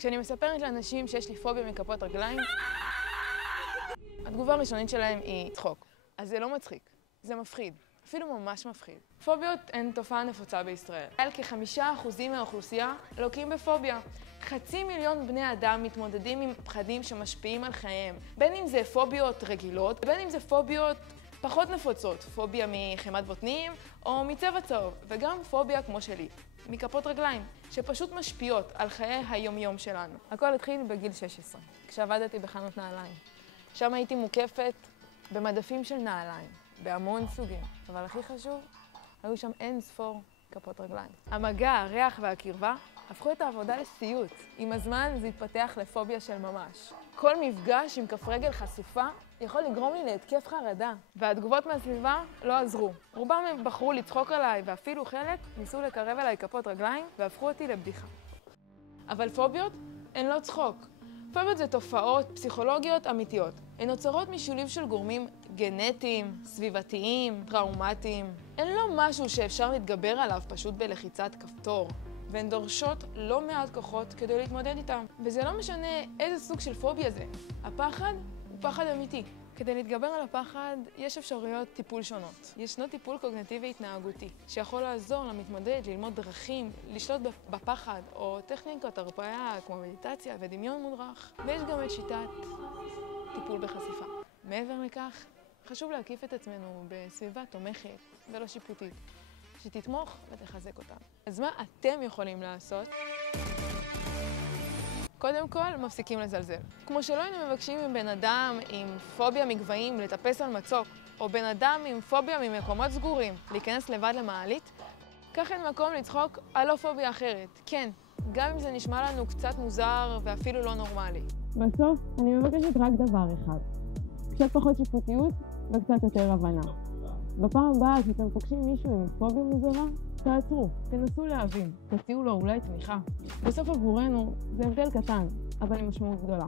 כשאני מספרת לאנשים שיש לי פוביה מכפות רגליים, התגובה הראשונית שלהם היא צחוק. אז זה לא מצחיק, זה מפחיד, אפילו ממש מפחיד. פוביות הן תופעה נפוצה בישראל. כ5% מהאוכלוסייה לוקים בפוביה. 500,000 בני אדם מתמודדים עם פחדים שמשפיעים על חייהם. בין אם זה פוביות רגילות, בין אם זה פוביות פחות נפוצות, פוביה מחמת בוטנים או מצבע צהוב, וגם פוביה כמו שלי, מכפות רגליים, שפשוט משפיעות על חיי היומיום שלנו. הכל התחיל בגיל 16, כשעבדתי בחנות נעליים. שם הייתי מוקפת במדפים של נעליים, בהמון סוגים, אבל הכי חשוב, היו שם אין ספור כפות רגליים. המגע, הריח והקרבה הפכו את העבודה לסיוט. עם הזמן זה התפתח לפוביה של ממש. כל מפגש עם כף רגל חשופה יכול לגרום לי להתקף חרדה, והתגובות מהסביבה לא עזרו. רובם הם בחרו לצחוק עליי, ואפילו חלק ניסו לקרב אליי כפות רגליים והפכו אותי לבדיחה. אבל פוביות הן לא צחוק. פוביות זה תופעות פסיכולוגיות אמיתיות. הן נוצרות משילוב של גורמים גנטיים, סביבתיים, טראומטיים. הן לא משהו שאפשר להתגבר עליו פשוט בלחיצת כפתור. והן דורשות לא מעט כוחות כדי להתמודד איתם. וזה לא משנה איזה סוג של פוביה זה. הפחד הוא פחד אמיתי. כדי להתגבר על הפחד, יש אפשרויות טיפול שונות. ישנו טיפול קוגניטיבי התנהגותי, שיכול לעזור למתמודד ללמוד דרכים, לשלוט בפחד, או טכניקות הרפאיה כמו מדיטציה ודמיון מודרך. ויש גם את שיטת טיפול בחשיפה. מעבר לכך, חשוב להקיף את עצמנו בסביבה תומכת ולא שיפוטית, שתתמוך ותחזק אותם. אז מה אתם יכולים לעשות? קודם כל, מפסיקים לזלזל. כמו שלא היינו מבקשים מבן אדם עם פוביה מגבהים לטפס על מצוק, או בן אדם עם פוביה ממקומות סגורים להיכנס לבד למעלית, כך אין מקום לצחוק על לא פוביה אחרת. כן, גם אם זה נשמע לנו קצת מוזר ואפילו לא נורמלי. בסוף, אני מבקשת רק דבר אחד. קצת פחות שיפוטיות וקצת יותר הבנה. בפעם הבאה שאתם פוגשים מישהו עם פוביה מוזרה, תעצרו, תנסו להבין, תציעו לו אולי תמיכה. בסוף עבורנו זה הבדל קטן, אבל עם משמעות גדולה.